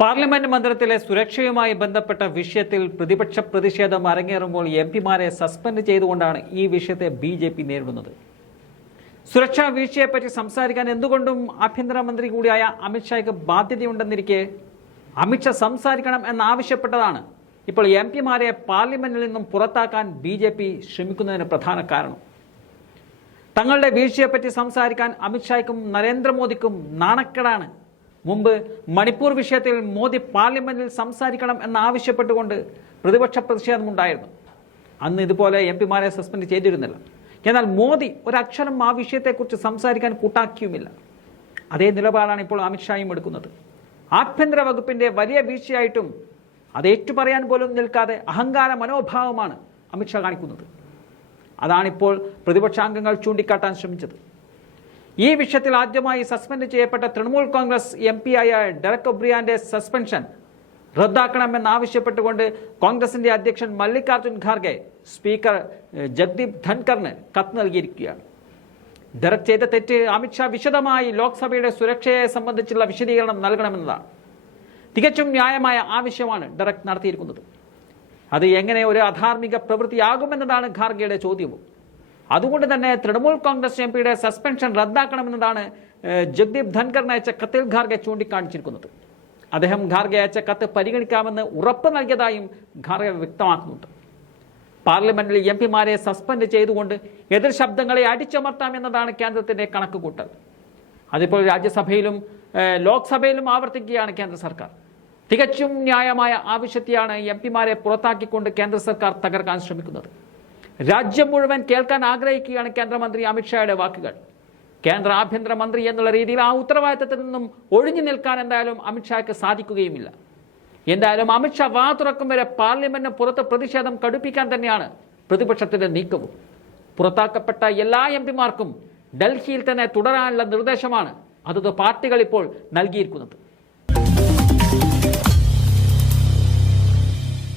Parliament മന്ദിരത്തിലെ സുരക്ഷയുമായി ബന്ധപ്പെട്ട വിഷയത്തിൽ പ്രതിപക്ഷ പ്രതിഷേധം അരങ്ങേറുമ്പോൾ എംപിമാരെ സസ്പെൻഡ് ചെയ്തുകൊണ്ടാണ് ഈ വിഷയത്തെ ബി.ജെ.പി. നേരിടുന്നത്. സുരക്ഷാ വീഴ്ചയെപ്പറ്റി സംസാരിക്കാൻ എന്തുകൊണ്ടും ആഭ്യന്തരമന്ത്രി കൂടിയായ അമിത്ഷായ്ക്ക് ബാധ്യതയുണ്ടെന്നിരിക്കെ അമിത്ഷാ സംസാരിക്കണം എന്നാവശ്യപ്പെട്ടതാണ് ഇപ്പോൾ എംപിമാരെ പാർലമെന്റിൽ നിന്നും പുറത്താക്കാൻ ബി.ജെ.പി. ശ്രമിക്കുന്നതിന് പ്രധാന കാരണം. തങ്ങളുടെ വീഴ്ചയെപ്പറ്റി സംസാരിക്കാൻ അമിത്ഷായ്ക്കും നരേന്ദ്രമോദിക്കും നാണക്കേടാണ്. മുമ്പ് മണിപ്പൂർ വിഷയത്തിൽ മോദി പാർലമെന്റിൽ സംസാരിക്കണം എന്നാവശ്യപ്പെട്ടുകൊണ്ട് പ്രതിപക്ഷ പ്രതിഷേധമുണ്ടായിരുന്നു. അന്ന് ഇതുപോലെ എംപിമാരെ സസ്പെൻഡ് ചെയ്തിരുന്നില്ല. എന്നാൽ മോദി ഒരക്ഷരം ആ വിഷയത്തെക്കുറിച്ച് സംസാരിക്കാൻ കൂട്ടാക്കിയുമില്ല. അതേ നിലപാടാണ് ഇപ്പോൾ അമിത്ഷായും എടുക്കുന്നത്. ആഭ്യന്തര വകുപ്പിന്റെ വലിയ വീഴ്ചയായിട്ടും അത് ഏറ്റുപറയാൻ പോലും നിൽക്കാതെ അഹങ്കാര മനോഭാവമാണ് അമിത്ഷാ കാണിക്കുന്നത്. അതാണിപ്പോൾ പ്രതിപക്ഷാംഗങ്ങൾ ചൂണ്ടിക്കാട്ടാൻ ശ്രമിച്ചത്. ഈ വിഷയത്തിൽ ആദ്യമായി സസ്പെൻഡ് ചെയ്യപ്പെട്ട തൃണമൂൽ കോൺഗ്രസ് എംപിയായ ഡെറക് ഒബ്രിയാന്റെ സസ്പെൻഷൻ റദ്ദാക്കണമെന്നാവശ്യപ്പെട്ടുകൊണ്ട് കോൺഗ്രസിന്റെ അധ്യക്ഷൻ മല്ലികാർജുൻ ഖാർഗെ സ്പീക്കർ ജഗ്ദീപ് ധൻകറിന് കത്ത് നൽകിയിരിക്കുകയാണ്. ഡെറക് ചെയ്ത തെറ്റ് അമിത്ഷാ വിശദമായി ലോക്സഭയുടെ സുരക്ഷയെ സംബന്ധിച്ചുള്ള വിശദീകരണം നൽകണമെന്നതാണ്. തികച്ചും ന്യായമായ ആവശ്യമാണ് ഡെറക് നടത്തിയിരിക്കുന്നത്. അത് എങ്ങനെ ഒരു അധാർമിക പ്രവൃത്തിയാകുമെന്നതാണ് ഖാർഗെയുടെ ചോദ്യവും. അതുകൊണ്ട് തന്നെ തൃണമൂൽ കോൺഗ്രസ് എംപിയുടെ സസ്പെൻഷൻ റദ്ദാക്കണമെന്നതാണ് ജഗ്ദീപ് ധൻകറിന് അയച്ച കത്തിൽ ഖാർഗെ ചൂണ്ടിക്കാണിച്ചിരിക്കുന്നത്. അദ്ദേഹം ഖാർഗെ അയച്ച കത്ത് പരിഗണിക്കാമെന്ന് ഉറപ്പ് നൽകിയതായും ഖാർഗെ വ്യക്തമാക്കുന്നുണ്ട്. പാർലമെന്റിൽ എംപിമാരെ സസ്പെൻഡ് ചെയ്തുകൊണ്ട് എതിർ ശബ്ദങ്ങളെ അടിച്ചമർത്താമെന്നതാണ് കേന്ദ്രത്തിന്റെ കണക്കുകൂട്ടൽ. അതിപ്പോൾ രാജ്യസഭയിലും ലോക്സഭയിലും ആവർത്തിക്കുകയാണ് കേന്ദ്ര സർക്കാർ. തികച്ചും ന്യായമായ ആവശ്യത്തെയാണ് എംപിമാരെ പുറത്താക്കിക്കൊണ്ട് കേന്ദ്ര സർക്കാർ തകർക്കാൻ ശ്രമിക്കുന്നത്. രാജ്യം മുഴുവൻ കേൾക്കാൻ ആഗ്രഹിക്കുകയാണ് കേന്ദ്രമന്ത്രി അമിത്ഷായുടെ വാക്കുകൾ. കേന്ദ്ര ആഭ്യന്തരമന്ത്രി എന്നുള്ള രീതിയിൽ ആ ഉത്തരവാദിത്തത്തിൽ നിന്നും ഒഴിഞ്ഞു നിൽക്കാൻ എന്തായാലും അമിത്ഷായ്ക്ക് സാധിക്കുകയുമില്ല. എന്തായാലും അമിത്ഷാ വാ തുറക്കും വരെ പാർലമെന്റിന് പുറത്ത് പ്രതിഷേധം കടുപ്പിക്കാൻ തന്നെയാണ് പ്രതിപക്ഷത്തിന്റെ നീക്കവും. പുറത്താക്കപ്പെട്ട എല്ലാ എംപിമാർക്കും ഡൽഹിയിൽ തന്നെ തുടരാനുള്ള നിർദ്ദേശമാണ് അതത് പാർട്ടികൾ ഇപ്പോൾ നൽകിയിരിക്കുന്നത്.